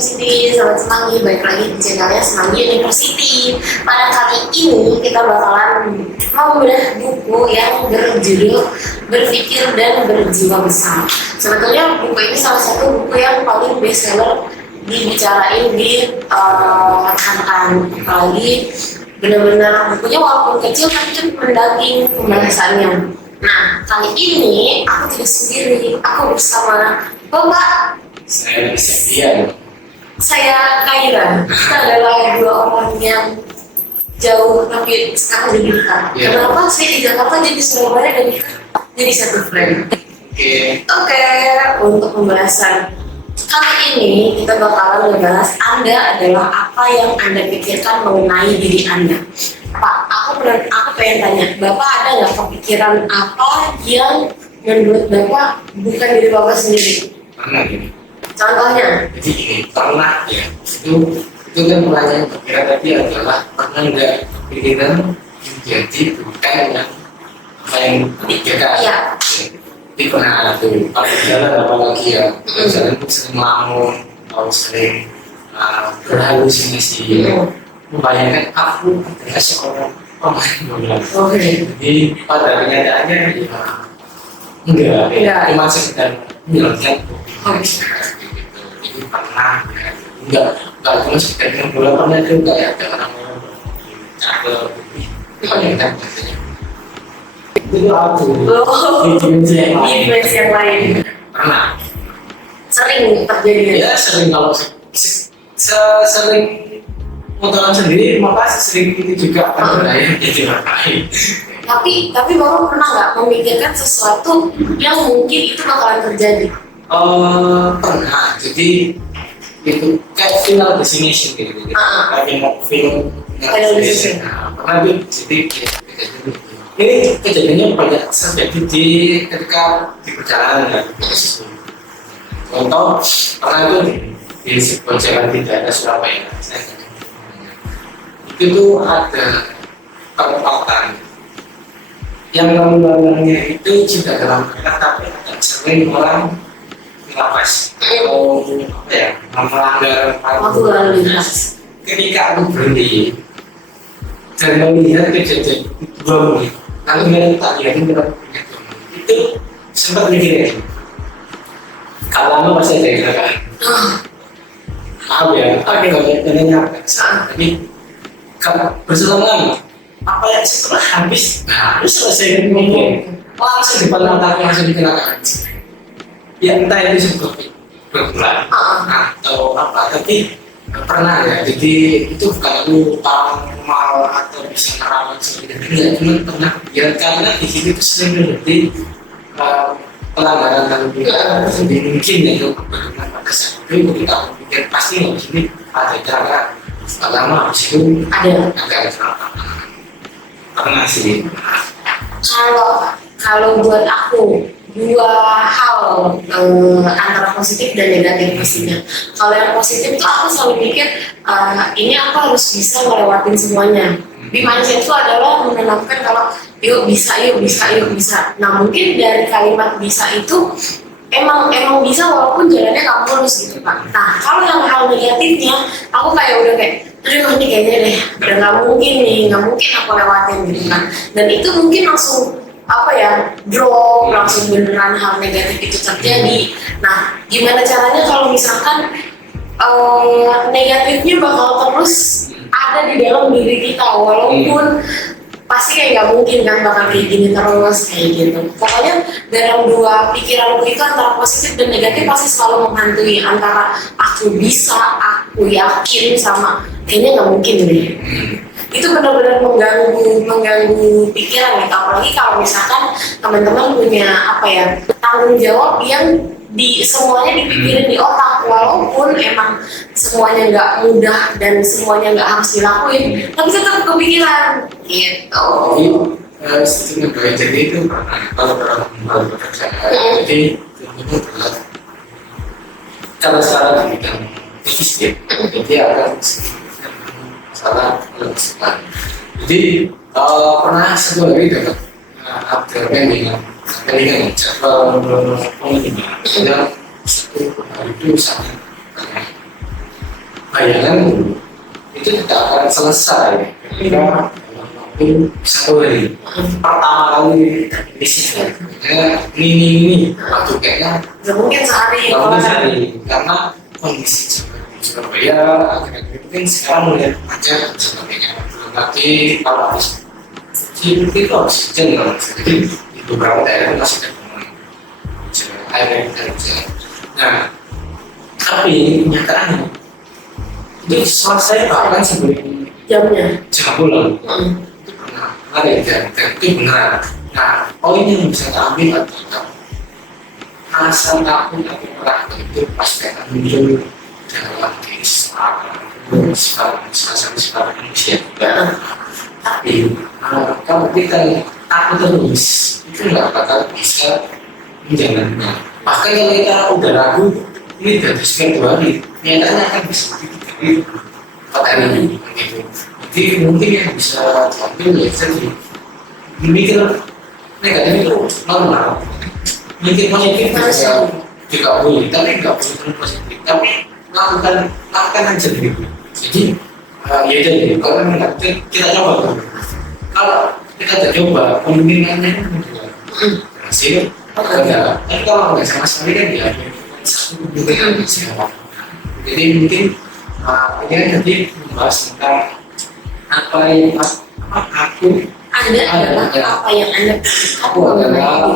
University, Sobat Semanggi, balik lagi di channelnya Semanggi University. Pada kali ini kita bakalan membedah buku yang berjudul Berpikir dan Berjiwa Besar. Sebetulnya buku ini salah satu buku yang paling bestseller dibicarain di rekan-rekan, apalagi benar-benar bukunya walaupun kecil tapi cukup mendaging pembahasannya. Nah, kali ini aku tidak sendiri, aku bersama Bapak. Saya Setia. Saya Kaira. Kita adalah dua orang yang jauh tapi sekarang jadi dekat. Ya. Kenapa saya di Jakarta jadi Surabaya dan jadi satu friend? Oke, untuk pembahasan kali ini kita bakalan membahas Anda adalah apa yang Anda pikirkan mengenai diri Anda. Pak, aku pengen tanya, Bapak ada nggak kepikiran apa yang menurut Bapak bukan diri Bapak sendiri? Pernah gini. Contohnya? Jadi gini, pernah ya. Itu kan pertanyaan pikiran tadi adalah pernah nggak kepikiran menjadi bukan yang apa yang dipikirkan. Iya. Jadi pernah ada tuh. Kalau jalan apalagi ya, jalan itu sering ngelamun, atau sering berhalusinasi. Membayangkan aku adalah seorang pemain bola. Jadi pada kenyataannya ya enggak. Cuma sekedar menjalankan itu pernah ya. Enggak cuma sekedar main bola, pernah juga ya ada orang-orang cakep bayangkan katanya itu aku di dimensi yang lain pernah Sering terjadi ya, sering kalau sering motoran sendiri, maka sering itu juga akan berdaya jadi orang lain. Tapi Bapak pernah nggak memikirkan sesuatu yang mungkin itu bakalan terjadi? Pernah. Jadi itu kayak Final Destination gitu. Kayak mau film Final Destination. Pernah tuh. Jadi ini kejadiannya banyak terjadi ketika di perjalanan. Contoh pernah tuh di sebuah jalan di daerah Surabaya. Itu ada perempatan yang gambarnya itu tidak dalam kereta tapi ada sering orang melapas atau apa ya melanggar waktu lalu lintas. Ketika aku berhenti dan melihat kejadian dua menit, lalu melihat tadi itu sempat mikir kalau lama masih ada yang kecelakaan. Maaf ya, kalau tapi kalau berselang apa yang setelah habis harus selesai ngomong langsung depan mataku langsung dikenakan ya entah itu sebuah berbulan atau apa, tapi pernah ya. Jadi itu bukan aku paranormal atau bisa ngeramal seperti itu, cuma pernah ya karena di sini itu sering terjadi pelanggaran lalu lintas. Jadi mungkin ya itu kebetulan pada saat itu ketika aku pikir pasti nggak begini ada cara lama habis itu ada pernah sih. Kalau buat aku dua hal antara positif dan negatif pastinya. Kalau yang positif itu aku selalu mikir ini aku harus bisa melewatin semuanya. Di mindset itu adalah menanamkan kalau yuk bisa. Nah mungkin dari kalimat bisa itu emang bisa walaupun jalannya nggak mulus gitu Pak. Nah kalau yang hal negatifnya aku kayak udah kayak aduh ini kayaknya deh udah nggak mungkin aku lewatin gitu kan. Dan itu mungkin langsung apa ya drop, langsung beneran hal negatif itu terjadi. Nah gimana caranya kalau misalkan negatifnya bakal terus ada di dalam diri kita walaupun pasti kayak nggak mungkin kan bakal kayak gini terus kayak gitu. Pokoknya dalam dua pikiranku itu antara positif dan negatif pasti selalu menghantui antara aku bisa, aku yakin sama kayaknya nggak mungkin deh. Itu benar-benar mengganggu pikiran ya. Apalagi kalau misalkan teman-teman punya apa ya tanggung jawab yang semuanya dipikirin di otak walaupun emang semuanya nggak mudah dan semuanya nggak harus dilakuin tapi tetap kepikiran gitu. Jadi itu kalau bekerja jadi itu berat kalau sekarang di bidang fisik jadi akan salah jadi pernah satu hari dapat update yang dengan jadwal pengumuman yang satu hari itu sangat bayangan itu tidak akan selesai ketika dalam waktu 1 hari. Pertama kali bisnisnya ini waktu kayaknya Nggak mungkin sehari. nggak mungkin sehari karena kondisi Surabaya akhir-akhir itu kan sekarang mulai macet dan sebagainya. Tapi kalau habis itu harus jalan, jadi di beberapa daerah masih ada air yang dari jalan. Nah, tapi kenyataannya itu selesai bahkan sebelum Jamnya. jam pulang itu pernah ada dan itu benar. Nah, poin yang bisa kita ambil adalah rasa takut atau perasaan itu pasti akan muncul dalam diri sekarang manusia juga. Tapi kalau kita takut terus itu nggak bakal bisa menjalannya. Bahkan kalau kita udah ragu ini dari sekian 2 hari nyatanya akan bisa jadi 4 hari gitu. Jadi mungkin yang bisa diambil ya jadi mikir negatif itu normal, mikir positif juga boleh, tapi nggak boleh positif. Tapi lakukan aja gitu. Jadi ya jadi kalau negatif kita coba. Kalau kita udah coba kemungkinannya berhasil, enggak. Tapi kalau nggak sama sekali kan ya satu kemungkinan siapa. Jadi mungkin ini kan nanti membahas tentang apa yang aku Anda adalah apa yang Anda aku adalah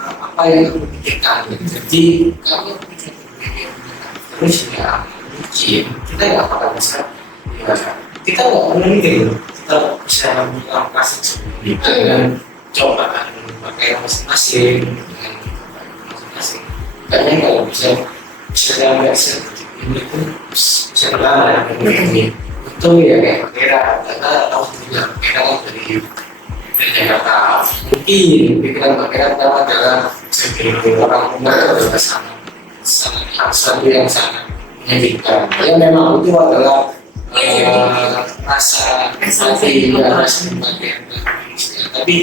apa yang aku pikirkan. Jadi kalau kita berpikir terus ya mungkin kita nggak bakal bisa ya, kita nggak pernah mikir kita bisa melakukan sesuatu dengan coba pakai masing-masing dengan masing-masing. Karena kalau bisa dalam seperti ini pun bisa berlama ini itu ya kayak kira karena tahu juga kira dari Jakarta mungkin pikiran pikiran pertama adalah sebagai orang muda adalah sangat sesuatu yang sangat menyedihkan. Ya memang itu adalah rasa empati dan rasa empati yang manusia. Tapi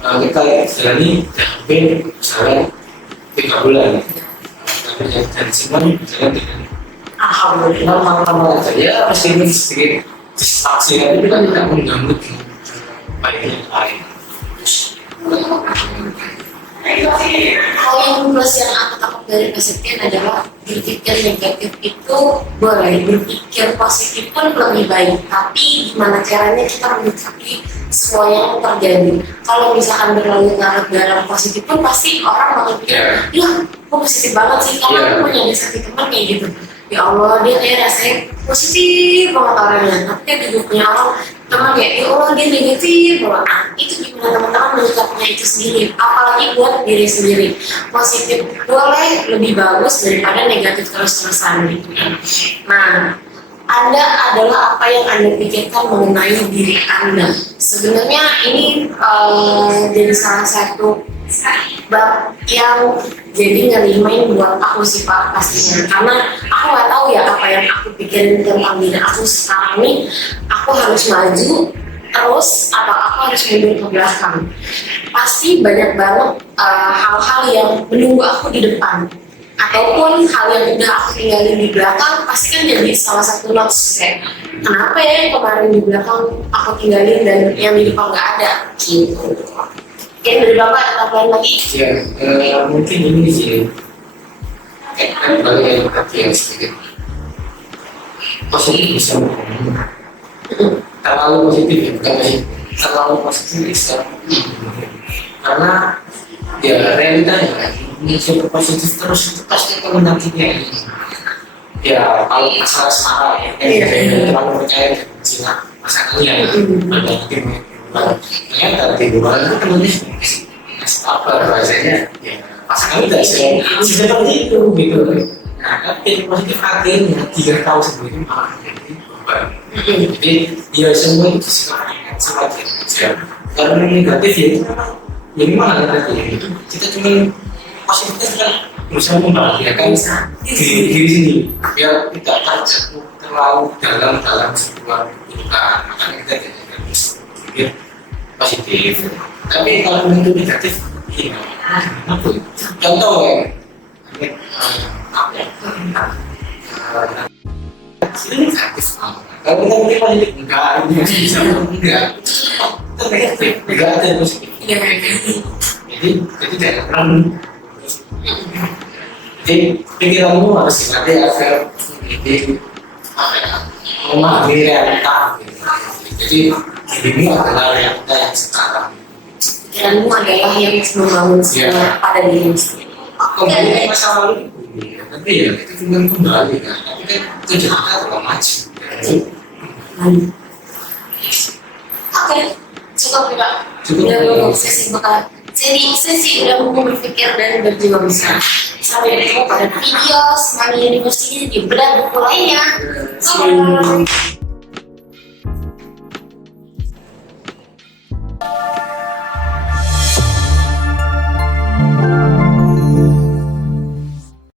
kita jalani hampir misalnya 3 bulan. Dan semua berjalan dengan alhamdulillah normal aja ya meskipun sedikit distraksi tapi kita tidak mengganggu baiknya lain. Hal yang plus yang aku takut dari kesetiaan adalah berpikir negatif itu boleh, berpikir positif pun lebih baik, tapi gimana caranya kita menyikapi semua yang terjadi. Kalau misalkan berlarut-larut dalam positif pun pasti orang bakal pikir, ya kok positif banget sih, karena aku punya satu teman kayak gitu. Ya Allah, dia kayak rasanya positif banget orangnya, tapi kayak duduknya orang teman kayak, ya Allah dia negatif banget. Nah, itu gimana teman-teman menyikapinya itu sendiri, apalagi buat diri sendiri. Positif boleh lebih bagus daripada negatif terus-terusan gitu. Nah, Anda adalah apa yang Anda pikirkan mengenai diri Anda. Sebenarnya ini jadi salah satu bab yang jadi ngerimain buat aku sih Pak pastinya, karena aku nggak tahu ya apa yang aku pikirin tentang diri aku sekarang ini. Aku harus maju terus atau aku harus mundur ke belakang. Pasti banyak banget hal-hal yang menunggu aku di depan, ataupun hal yang udah aku tinggalin di belakang pasti kan jadi salah satu notes kayak kenapa ya yang kemarin di belakang aku tinggalin dan yang di depan nggak ada gitu. Oke, dari Bapak ada tambahan lagi? Ya, mungkin ini sih kayak balik yang sedikit positif bisa terlalu positif ya, bukan sih terlalu positif bisa karena ya realitanya kan ini super positif terus itu pasti akan menyakitnya ya kalau masalah semangat ya terlalu percaya dengan Cina pasangannya ada mungkin ternyata di luar itu penulis apa rasanya ya pasangan tidak seperti itu gitu. Nah tapi positif akhirnya 3 tahun sebelumnya malah jadi beban. Jadi ya semua itu sifatnya saja. Kalau negatif ya itu ya memang ada tadi kita cuma positif kan berusaha membahagiakan diri sendiri biar tidak terjatuh terlalu dalam sebuah kedukaan. Makanya kita tidak bisa berpikir positif. Tapi kalau itu negatif, iya, apa? Contoh ya, apa ya? ini negatif. Kalau nanti balik enggak, ini bisa enggak. Enggak ada yang positif. Iya. Jadi jangan pernah. Jadi pikiranmu harus dilatih agar jadi memahami realita. Jadi ini adalah realita yang sekarang. Pikiranmu adalah yang membangun semua pada dirimu sendiri. Kemudian masa lalu, tapi ya itu cuma kembali kan. Tapi kan tujuan kita adalah maju. Oke, cukup ya Pak. Cukup. Udah mau sesi bakal sesi udah mau berpikir dan berjiwa besar. Sampai bertemu pada video Semani University di bedah buku lainnya. Bye.